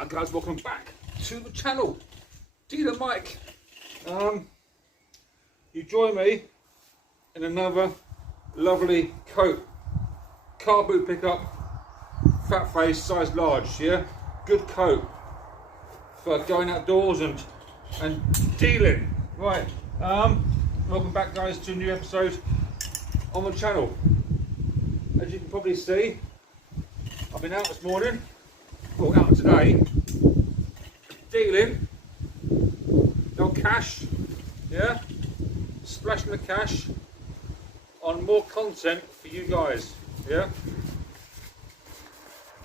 Hi guys, welcome back to the channel. Dealer Mike. You join me in another lovely coat. Car boot pickup, fat face, size large, yeah? Good coat for going outdoors and dealing. Right, welcome back guys to a new episode on the channel. As you can probably see, I've been out this morning, well out today, dealing, no cash, yeah, splashing the cash on more content for you guys, yeah,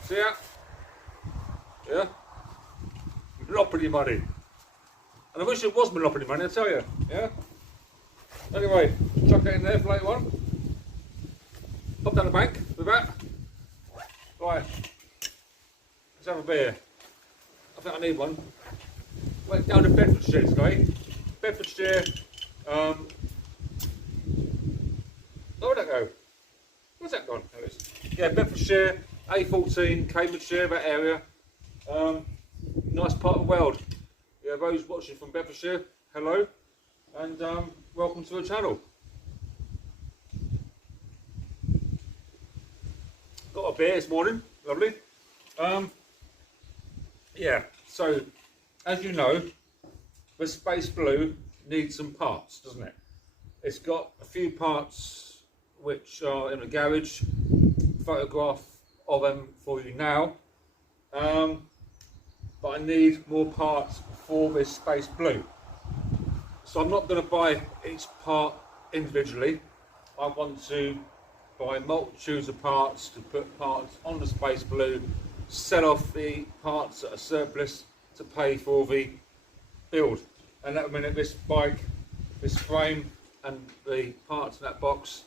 see ya, yeah, Monopoly money, and I wish it was Monopoly money, I tell you, yeah. Anyway, chuck it in there for later on, pop down the bank with that, right, let's have a beer. I think I need one. Went down to Bedfordshire today. Bedfordshire, where'd that go? Where's that gone? There it is. Yeah, Bedfordshire, A14, Cambridgeshire, that area. Nice part of the world. Yeah, those watching from Bedfordshire, hello, and welcome to the channel. Got a beer this morning, lovely. Yeah, so as you know, the Space Blue needs some parts, doesn't it? It's got a few parts which are in the garage, photograph of them for you now, but I need more parts for this Space Blue. So I'm not going to buy each part individually. I want to buy multitudes of parts to put parts on the Space Blue, sell off the parts that are surplus to pay for the build. And at the minute this bike, this frame and the parts in that box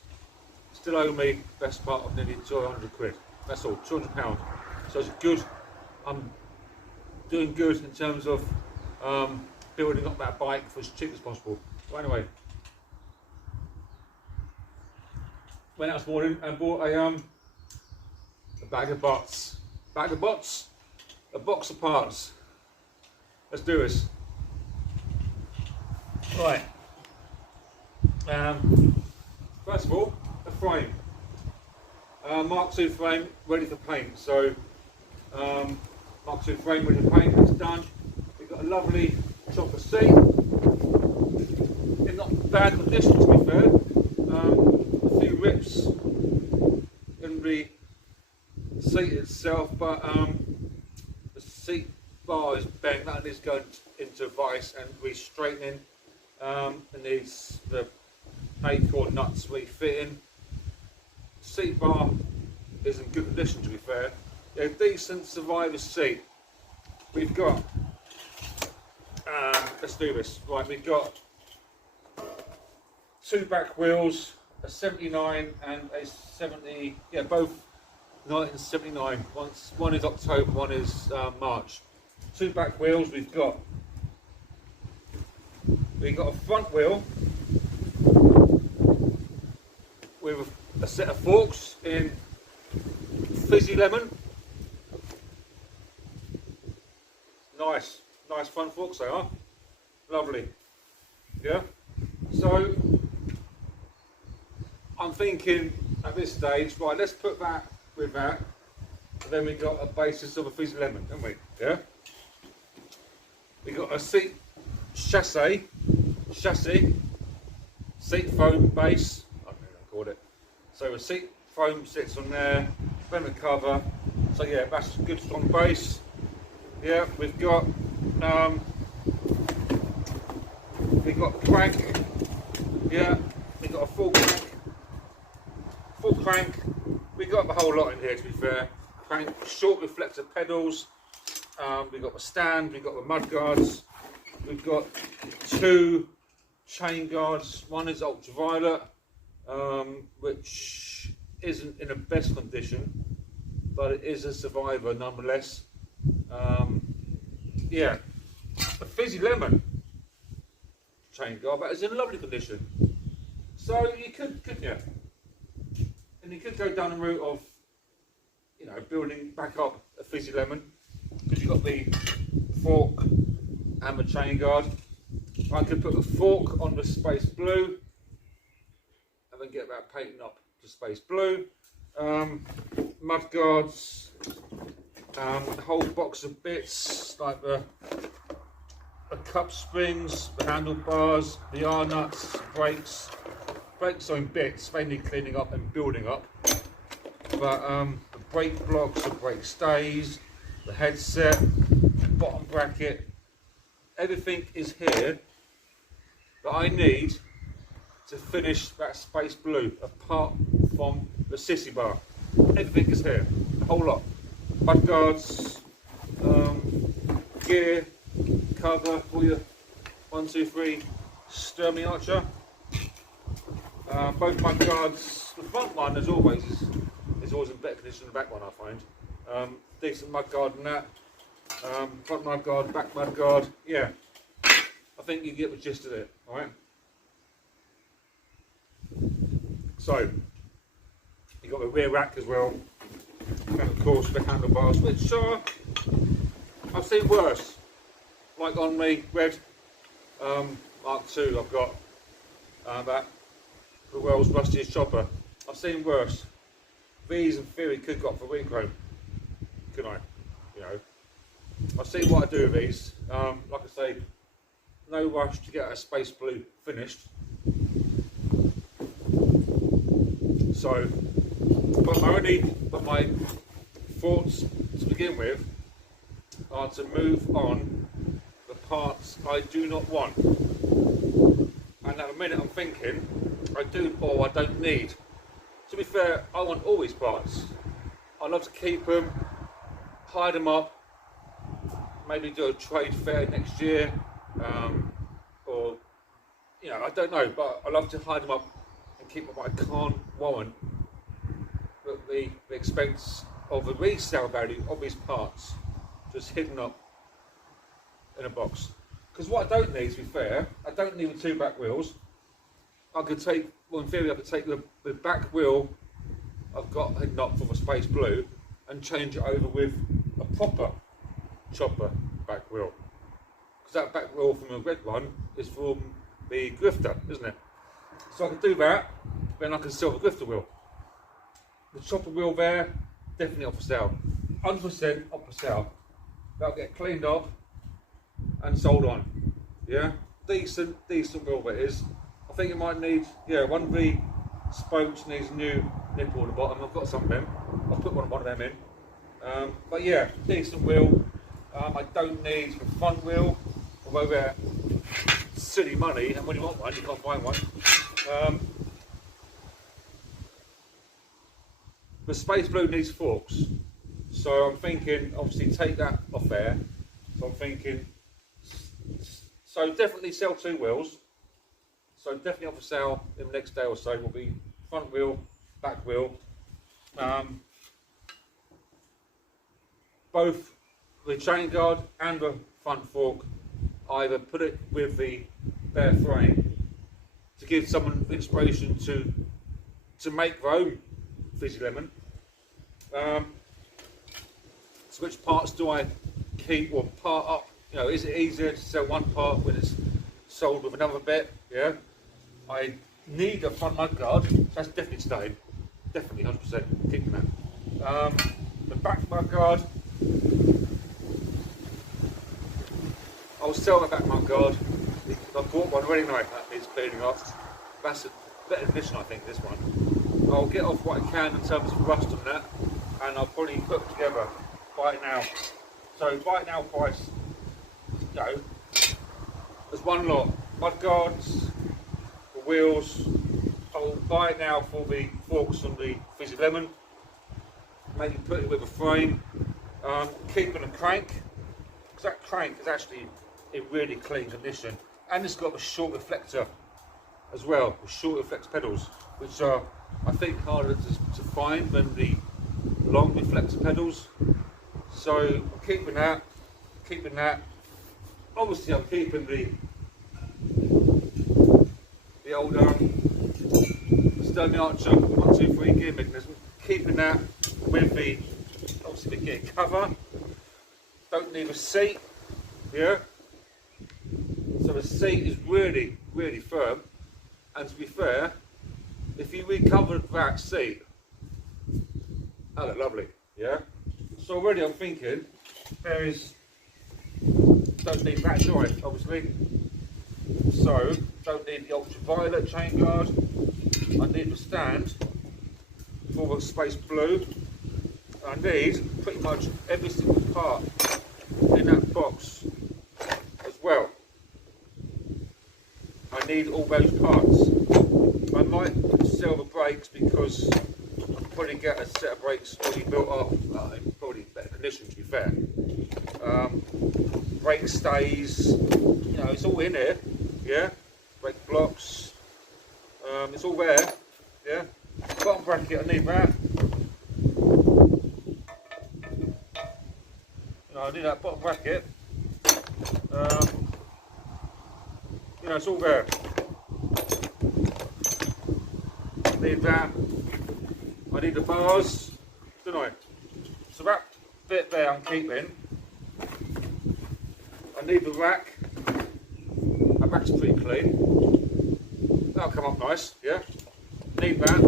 still owe me best part of nearly 200 quid. That's all, £200. So it's good, I'm doing good in terms of building up that bike for as cheap as possible. So anyway, went out this morning and bought a bag of bots. Bag of bots, a box of parts. Let's do this. Right. First of all, a frame. Mark II frame ready for paint. So, Mark II frame ready for paint. That's done. We've got a lovely chopper seat. In not bad condition, to be fair. A few rips in the seat itself, but the seat bar is bent. That needs going into vice and re-straightening. It needs the acorn nuts refitting. Seat bar is in good condition, to be fair. Yeah, decent survivor seat. We've got let's do this. Right, we've got two back wheels, a 79 and a 70. Yeah, both 1979. One is October, one is March. Two back wheels. We've got a front wheel with a set of forks in fizzy lemon. Nice front forks they are. Lovely. Yeah. So I'm thinking at this stage, right, let's put that with that, and then we got a basis of a fizzy lemon, haven't we? Yeah. We got a seat chassis, seat foam base. I don't know what I called it. So a seat foam sits on there, then the cover. So yeah, that's a good strong base. Yeah, we've got crank. Yeah, we've got a full crank. We got the whole lot in here, to be fair. Crank, short reflector pedals. We've got the stand. We've got the mud guards. We've got two chain guards. One is ultraviolet, which isn't in the best condition, but it is a survivor nonetheless. Yeah, a fizzy lemon chain guard, but it's in lovely condition. So you couldn't you? And you could go down the route of, you know, building back up a fizzy lemon, because you got the fork and the chain guard. I could put the fork on the space blue and then get that painting up to space blue. Mud guards, the whole box of bits like the cup springs, the handlebars, the R-nuts, brakes. Brakes are in bits, they need cleaning up and building up. But the brake blocks, the brake stays, the headset, the bottom bracket, everything is here that I need to finish that space blue, apart from the sissy bar. Everything is here, the whole lot. Mud guards, gear, cover for your 1, 2, 3 Sturmey Archer. Both mud guards, the front one as always is always in better condition than the back one, I find. Decent mud guard and that. Front mud guard, back mud guard, yeah. I think you get the gist of it, alright? So, you got the rear rack as well, and of course the handlebars, which are, I've seen worse. Like on the red Mark II, I've got that the world's rustiest chopper. I've seen worse. These in theory could go up for rechrome, could I? You know, I've seen what I do with these. Like I say, no rush to get a space blue finished. So, but my thoughts to begin with are to move on the parts I do not want. And at the minute I'm thinking, I do or I don't need. To be fair, I want all these parts. I love to keep them, hide them up, maybe do a trade fair next year, or, you know, I don't know, but I love to hide them up and keep them, but I can't warrant the expense of the resale value of these parts just hidden up in a box. Because what I don't need, to be fair, I don't need the 2 back wheels. I could take, well in theory I could take the back wheel I've got hidden up from a space blue and change it over with a proper chopper back wheel. Because that back wheel from the red one is from the grifter, isn't it? So I could do that, then I can sell the grifter wheel. The chopper wheel there, definitely up for sale. 100% up for sale. That'll get cleaned up and sold on. Yeah, decent wheel that is. I think it might need, yeah, one of the spokes needs a new nipple at the bottom. I've got some of them. I'll put one of them in. But yeah, decent wheel. I don't need the front wheel, although they're silly money, and when you want one, you can't find one. The space blue needs forks, so I'm thinking, obviously take that off there. So I'm thinking, so definitely sell 2 wheels. So definitely up for sale in the next day or so will be front wheel, back wheel. Both the chain guard and the front fork, either put it with the bare frame to give someone inspiration to make their own fizzy lemon. So which parts do I keep or part up? You know, is it easier to sell one part when it's sold with another bit? Yeah. I need a front mud guard, so that's definitely staying. Definitely 100% keeping that. The back mud guard, I'll sell the back mud guard. I bought one already, that needs cleaning up. That's a better condition, I think, this one. I'll get off what I can in terms of rust on that, and I'll probably put together, buy it now. So buy it now price, you know, there's one lot. Mud guards, the wheels, I'll buy it now for the forks on the fizzy lemon. Maybe put it with a frame. Keeping a crank, because that crank is actually in really clean condition. And it's got a short reflector as well, with short reflector pedals, which are, I think, harder to find than the long reflector pedals. So I'm keeping that. Obviously I'm keeping the old Sturmey Archer 1, 2, 3 gear mechanism. Keeping that with the, obviously the gear cover. don't need a seat, yeah. So the seat is really, really firm, and to be fair, if you recovered that seat, that look lovely, yeah. So already I'm thinking don't need that joint, obviously. So don't need the ultraviolet chain guard. I need the stand for the space blue. I need pretty much every single part in that box as well. I need all those parts. I might sell the brakes because I can probably get a set of brakes already built up, in probably better condition to be fair. Brake stays, you know, it's all in here, yeah. Brake blocks, it's all there, yeah. Bottom bracket, I need that. You know, I need that bottom bracket. You know, it's all there. I need that. I need the bars, don't I? So that bit there I'm keeping. I need the rack. That rack's pretty clean. That'll come up nice, yeah. Need that.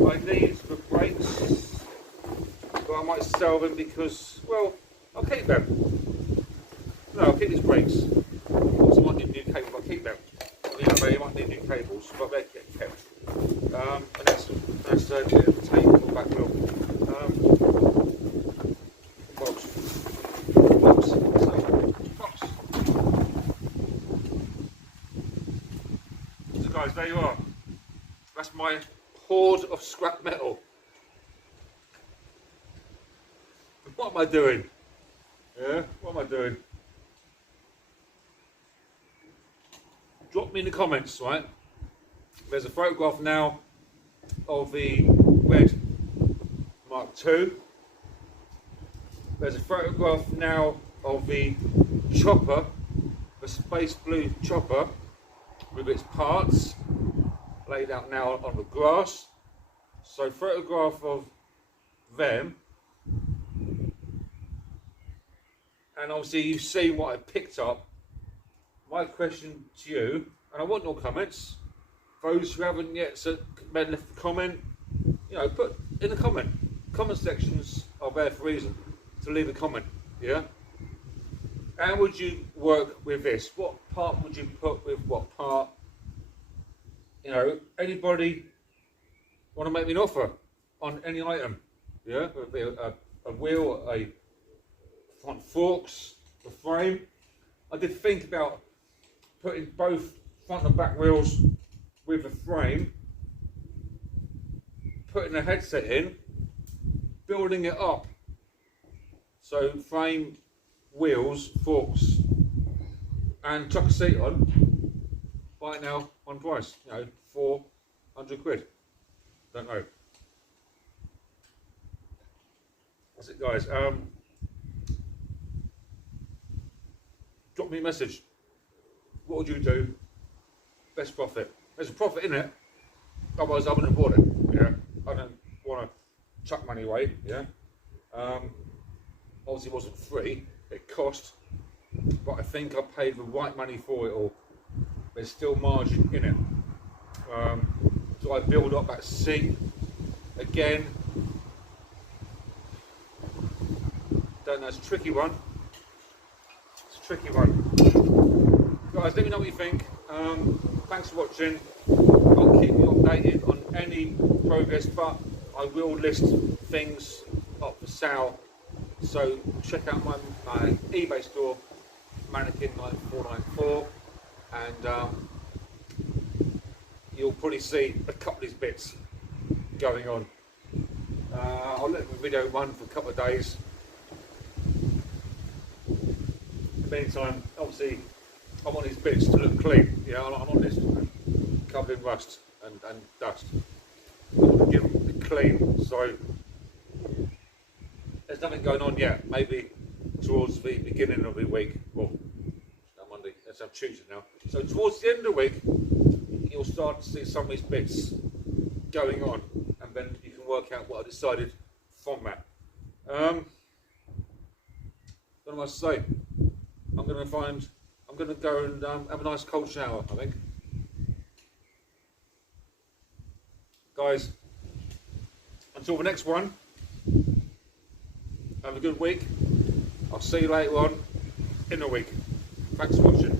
I need the brakes. But I might sell them because, well, I'll keep them. No, I'll keep these brakes. Also, I might need new cables. I'll keep them. You know, you might need new cables, but they're kept. And that's a bit of a tape on the back wheel. Box. So guys, there you are. That's my hoard of scrap metal. What am I doing? Yeah, what am I doing? Drop me in the comments, right? There's a photograph now of the red Mark II. There's a photograph now of the chopper, the space blue chopper, with its parts laid out now on the grass. So photograph of them. And obviously you've seen what I picked up. My question to you, and I want your comments, those who haven't yet left a comment, you know, put in the comment. Comment sections are there for a reason, to leave a comment, yeah? How would you work with this? What part would you put with what part? You know, anybody want to make me an offer on any item? Yeah, whether it be a wheel, a front forks, the frame. I did think about putting both front and back wheels with a frame, putting a headset in, building it up. So frame, wheels, forks, and chuck a seat on. Buy it now, one price. You know, 400 quid. Don't know. That's it, guys. Drop me a message. What would you do? Best profit. There's a profit in it. Otherwise, I wouldn't have bought it. Yeah, I don't want to chuck money away. Yeah. Obviously, it wasn't free. It cost, but I think I paid the right money for it all. There's still margin in it. So I build up that seat again. Don't know. It's a tricky one. It's a tricky one. Guys, let me know what you think. Thanks for watching. I'll keep you updated on any progress, but I will list things up for sale. So check out my eBay store, Mannequin9494, and you'll probably see a couple of these bits going on. I'll let the video run for a couple of days. In the meantime, obviously, I want these bits to look clean. Yeah, I want this covered in rust and dust. I want to give them a clean. So there's nothing going on yet. Maybe towards the beginning of the week. Well, Monday. Let's have Tuesday now. So towards the end of the week, you'll start to see some of these bits going on, and then you can work out what I decided from that. I must say. I'm going to go and have a nice cold shower, I think. Guys, until the next one, have a good week. I'll see you later on in a week. Thanks for watching.